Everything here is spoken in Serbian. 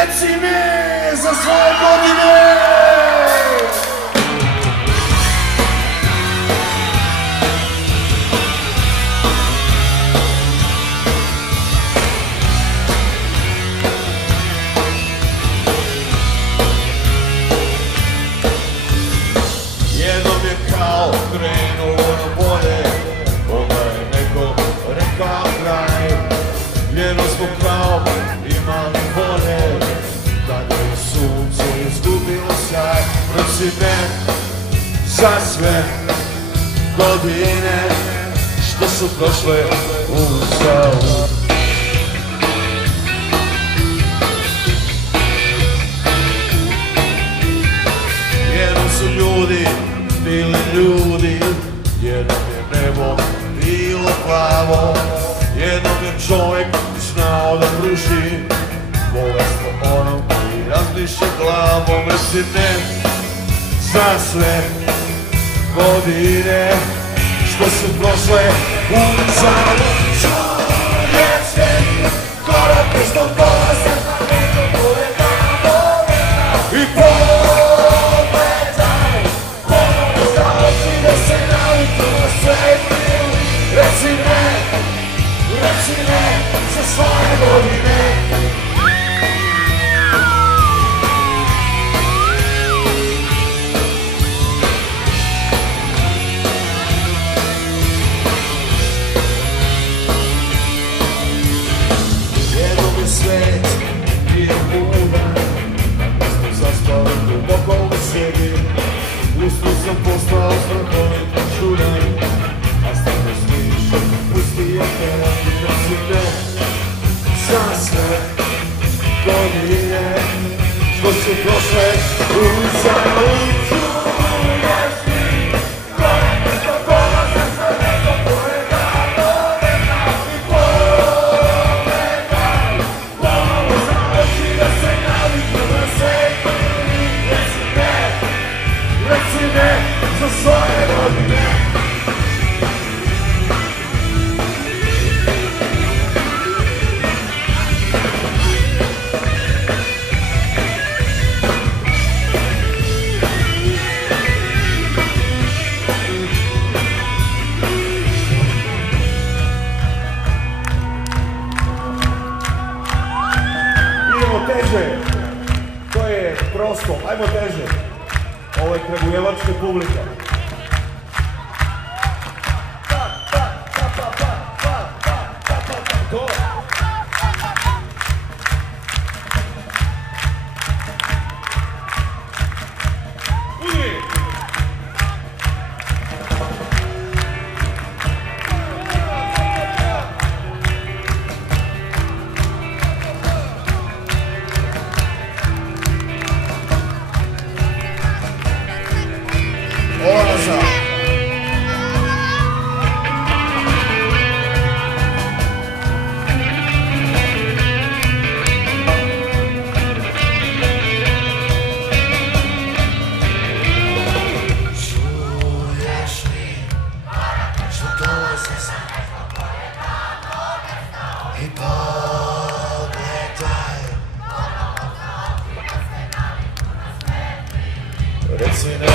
Reci mi za svoje godine! Jednom je kao krenulo na bolje, onda je neko rekao kraj. Jednom smo kao imali volje, kada je sunce izgubilo sjaj. Reci ne za sve godine što su prošle uzalud. Jednom su ljudi bili ljudi, jednom je nebo bilo plavo, jednom je čovjek znao da pruži bolestno onom koji razmišlja glavom. Reci ne za sve godine što su prošle uzalud. Čovjek sveti korak isto dolaze na neko koje tamo i pogledaj ponovno za oči da se naviku na sve. Reci ne za svoje godine. Jednom je svet bio budan, smo zaspali duboko u sebi. Usto sam postao strahovito čudan, a stvarno smišljam, pusti je teren. Reci ne za sve godine što su prošle uzalud. Čuješ li korak što dolaze sa nekom koje davno nema i pogledaj ponovo za oči da se naviku na sve. Reci ne za svoje godine. Idemo teže, to je prosto, ajmo teže. Ovo je kragujevačka publika. Reci ne